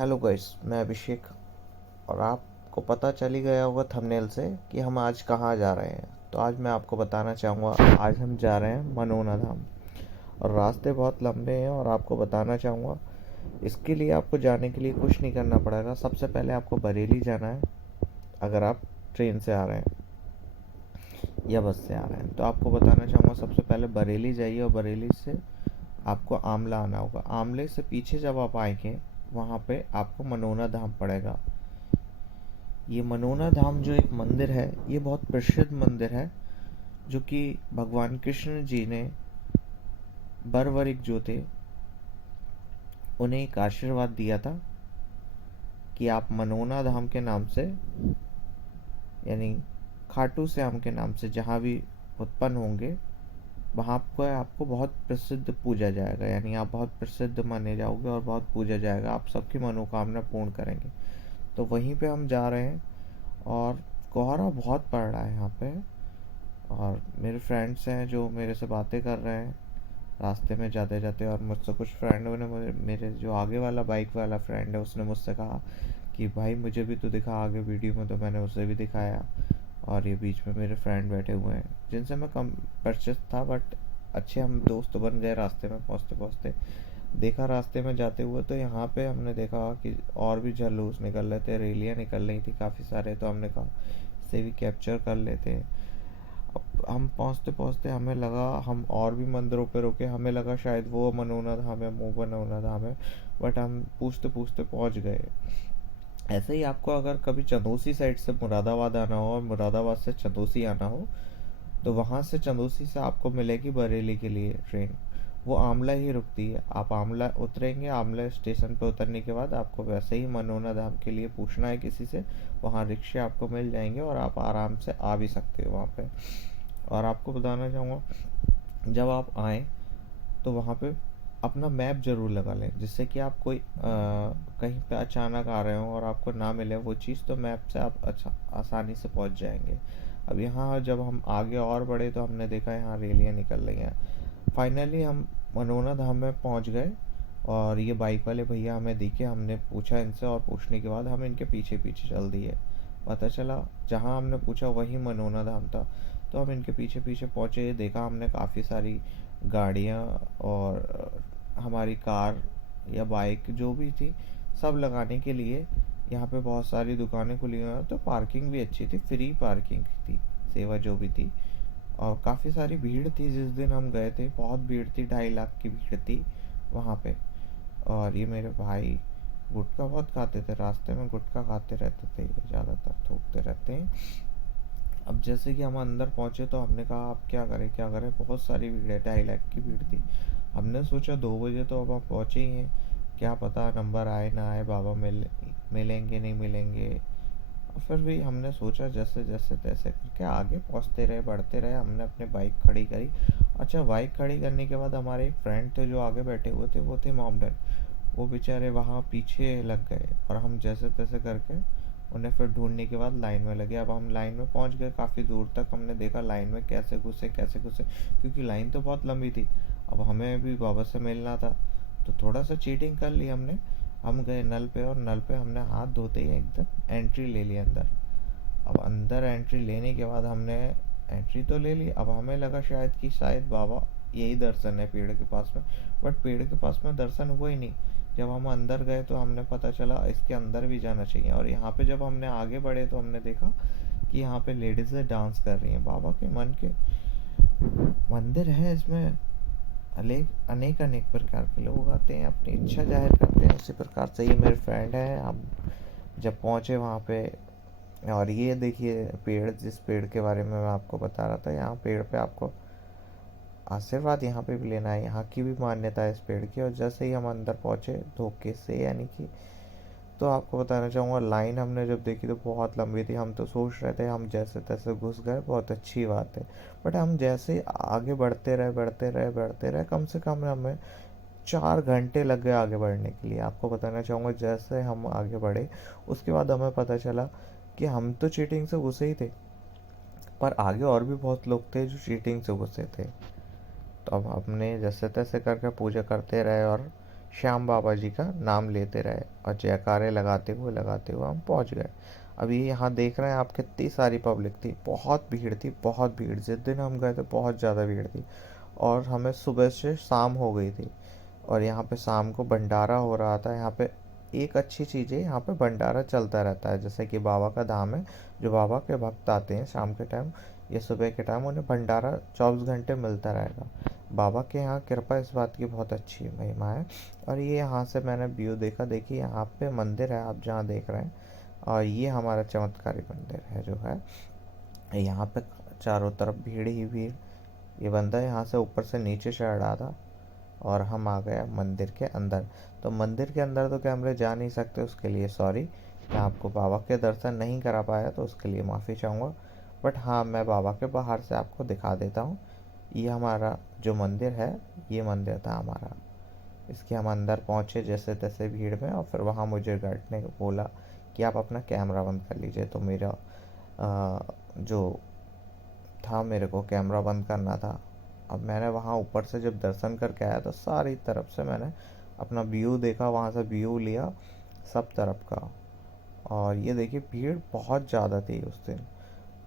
Hello guys, मैं अभिषेक। और आपको पता चल ही गया होगा थंबनेल से कि हम आज कहाँ जा रहे हैं। तो आज मैं आपको बताना चाहूँगा, आज हम जा रहे हैं मनोना धाम। और रास्ते बहुत लंबे हैं और आपको बताना चाहूँगा, इसके लिए आपको जाने के लिए कुछ नहीं करना पड़ेगा। सबसे पहले आपको बरेली जाना है। अगर आप ट्रेन से आ रहे हैं या बस से आ रहे हैं तो आपको बताना चाहूँगा, सबसे पहले बरेली जाइए और बरेली से आपको आमला आना होगा। आमले से पीछे जब आप आएंगे वहाँ पे आपको मनोना धाम पड़ेगा। ये मनोना धाम जो एक मंदिर है, ये बहुत प्रसिद्ध मंदिर है, जो कि भगवान कृष्ण जी ने बरवरिक जो थे उन्हें एक आशीर्वाद दिया था कि आप मनोना धाम के नाम से, यानी खाटू श्याम के नाम से जहाँ भी उत्पन्न होंगे वहाँ पर आपको बहुत प्रसिद्ध पूजा जाएगा। यानी आप बहुत प्रसिद्ध माने जाओगे और बहुत पूजा जाएगा, आप सबकी मनोकामना पूर्ण करेंगे। तो वहीं पे हम जा रहे हैं। और कोहरा बहुत पड़ रहा है यहाँ पे। और मेरे फ्रेंड्स हैं जो मेरे से बातें कर रहे हैं रास्ते में जाते जाते। और मुझसे कुछ फ्रेंडों ने मेरे जो आगे वाला बाइक वाला फ्रेंड है उसने मुझसे कहा कि भाई मुझे भी तो दिखा आगे वीडियो में। तो मैंने उसे भी दिखाया। और ये बीच में मेरे फ्रेंड बैठे हुए हैं जिनसे मैं कम परिचित था, बट अच्छे हम दोस्त बन गए रास्ते में पहुँचते पहुँचते। देखा रास्ते में जाते हुए तो यहाँ पे हमने देखा कि और भी जुलूस निकल रहे थे, रैलियाँ निकल रही थी काफ़ी सारे। तो हमने कहा इसे भी कैप्चर कर लेते हैं। अब हम पहुँचते पहुँचते हमें लगा, हम और भी मंदिरों पे रुके, हमें लगा शायद वो मनोना धाम है, वो मनोना धाम है। बट हम पूछते पूछते पहुँच गए। ऐसे ही आपको अगर कभी चंदौसी साइड से मुरादाबाद आना हो और मुरादाबाद से चंदौसी आना हो तो वहाँ से चंदौसी से आपको मिलेगी बरेली के लिए ट्रेन। वो आमला ही रुकती है। आप आमला उतरेंगे, आमला स्टेशन पे उतरने के बाद आपको वैसे ही मनोना धाम के लिए पूछना है किसी से। वहाँ रिक्शे आपको मिल जाएंगे और आप आराम से आ भी सकते हो वहाँ पे। और आपको बताना चाहूँगा, जब आप आएँ तो वहाँ पे अपना मैप ज़रूर लगा लें, जिससे कि आप कोई कहीं पे अचानक आ रहे हो और आपको ना मिले वो चीज़, तो मैप से आप अच्छा आसानी से पहुँच जाएंगे। अब यहाँ जब हम आगे और बढ़े तो हमने देखा यहाँ रैलियाँ निकल रही हैं। फाइनली हम मनोना धाम में पहुँच गए। और ये बाइक वाले भैया हमें दिखे, हमने पूछा इनसे और पूछने के बाद हम इनके पीछे पीछे चल दिए। पता चला जहाँ हमने पूछा वही मनोना धाम था। तो हम इनके पीछे पीछे पहुँचे, देखा हमने काफ़ी सारी गाड़ियाँ और हमारी कार या बाइक जो भी थी सब लगाने के लिए यहाँ पे बहुत सारी दुकानें खुली हुई हैं। तो पार्किंग भी अच्छी थी, फ्री पार्किंग थी, सेवा जो भी थी। और काफ़ी सारी भीड़ थी जिस दिन हम गए थे, बहुत भीड़ थी, 2.5 लाख की भीड़ थी वहाँ पे। और ये मेरे भाई गुटखा बहुत खाते थे, रास्ते में गुटखा खाते रहते थे, ज़्यादातर थूकते रहते हैं। अब जैसे कि हम अंदर पहुंचे तो हमने कहा अब क्या करें क्या करें, बहुत सारी भीड़ है, 2.5 लाख की भीड़ थी। हमने सोचा 2 बजे तो अब हम पहुंचे ही हैं, क्या पता नंबर आए ना आए, बाबा मिलेंगे नहीं मिलेंगे। और फिर भी हमने सोचा जैसे जैसे तैसे करके आगे पहुंचते रहे, बढ़ते रहे। हमने अपनी बाइक खड़ी करी। अच्छा, बाइक खड़ी करने के बाद हमारे एक फ्रेंड थे जो आगे बैठे हुए थे, वो थे मॉमडन। वो बेचारे वहाँ पीछे लग गए और हम जैसे तैसे करके उन्हें फिर ढूंढने के बाद लाइन में लगे। अब हम लाइन में पहुंच गए, काफ़ी दूर तक हमने देखा लाइन में कैसे घुसे कैसे घुसे, क्योंकि लाइन तो बहुत लंबी थी। अब हमें भी बाबा से मिलना था तो थोड़ा सा चीटिंग कर ली हमने। हम गए नल पे और नल पे हमने हाथ धोते ही एकदम एंट्री ले ली अंदर। अब अंदर एंट्री लेने के बाद हमने एंट्री तो ले ली। अब हमें लगा शायद कि शायद बाबा यही दर्शन है पेड़ के पास में, बट पेड़ के पास में दर्शन हुआ ही नहीं। जब हम अंदर गए तो हमने पता चला इसके अंदर भी जाना चाहिए। और यहाँ पे जब हमने आगे बढ़े तो हमने देखा कि यहाँ पे लेडीज़ें डांस कर रही हैं। बाबा के मन के मंदिर है, इसमें अनेक अनेक अनेक प्रकार के लोग आते हैं, अपनी इच्छा जाहिर करते हैं। उसी प्रकार से ये मेरे फ्रेंड हैं। हम जब पहुँचे वहाँ पे, और ये देखिए पेड़, जिस पेड़ के बारे में मैं आपको बता रहा था, यहाँ पेड़ पे आपको आशीर्वाद यहाँ पे भी लेना है, यहाँ की भी मान्यता है इस पेड़ की। और जैसे ही हम अंदर पहुँचे धोखे से, यानी कि, तो आपको बताना चाहूँगा लाइन हमने जब देखी तो बहुत लंबी थी। हम तो सोच रहे थे हम जैसे तैसे घुस गए, बहुत अच्छी बात है। बट हम जैसे आगे बढ़ते रहे बढ़ते रहे बढ़ते रहे, कम से कम हमें 4 घंटे लग गए आगे बढ़ने के लिए। आपको बताना चाहूँगा जैसे हम आगे बढ़े उसके बाद हमें पता चला कि हम तो चीटिंग से घुसे ही थे, पर आगे और भी बहुत लोग थे जो चीटिंग से घुसे थे। तो अब हमने जैसे तैसे करके पूजा करते रहे और श्याम बाबा जी का नाम लेते रहे और जयकारे लगाते हुए हम पहुंच गए। अभी यहाँ देख रहे हैं आप, कितनी सारी पब्लिक थी, बहुत भीड़ थी, बहुत भीड़। जिस दिन हम गए थे बहुत ज़्यादा भीड़ थी और हमें सुबह से शाम हो गई थी। और यहाँ पे शाम को भंडारा हो रहा था। यहाँ पे एक अच्छी चीज़ है, यहाँ पे भंडारा चलता रहता है, जैसे कि बाबा का धाम है। जो बाबा के भक्त आते हैं शाम के टाइम या सुबह के टाइम, उन्हें भंडारा 24 घंटे मिलता रहेगा। बाबा के यहाँ कृपा इस बात की बहुत अच्छी महिमा है। और ये यहाँ से मैंने व्यू देखा, देखिए यहाँ पे मंदिर है आप जहाँ देख रहे हैं। और ये हमारा चमत्कारी मंदिर है जो है। यहाँ पे चारों तरफ भीड़ ही भीड़। ये बंदा यहाँ से ऊपर से नीचे चढ़ रहा था और हम आ गए मंदिर के अंदर। तो मंदिर के अंदर तो कैमरे जा नहीं सकते, उसके लिए सॉरी। मैं आपको बाबा के दर्शन नहीं करा पाया तो उसके लिए माफ़ी चाहूँगा। बट हाँ, मैं बाबा के बाहर से आपको दिखा देता हूँ। ये हमारा जो मंदिर है, ये मंदिर था हमारा। इसके हम अंदर पहुँचे जैसे तैसे भीड़ में, और फिर वहाँ मुझे गार्ड ने बोला कि आप अपना कैमरा बंद कर लीजिए। तो मेरा जो था, मेरे को कैमरा बंद करना था। अब मैंने वहाँ ऊपर से जब दर्शन करके आया तो सारी तरफ से मैंने अपना व्यू देखा, वहाँ से व्यू लिया सब तरफ का। और ये देखिए भीड़ बहुत ज़्यादा थी उस दिन।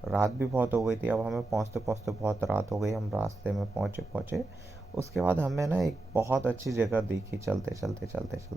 रात भी बहुत हो गई थी। अब हमें पहुँचते पहुँचते बहुत रात हो गई। हम रास्ते में पहुँचे। उसके बाद हमें ना एक बहुत अच्छी जगह दिखी चलते चलते चलते चलते।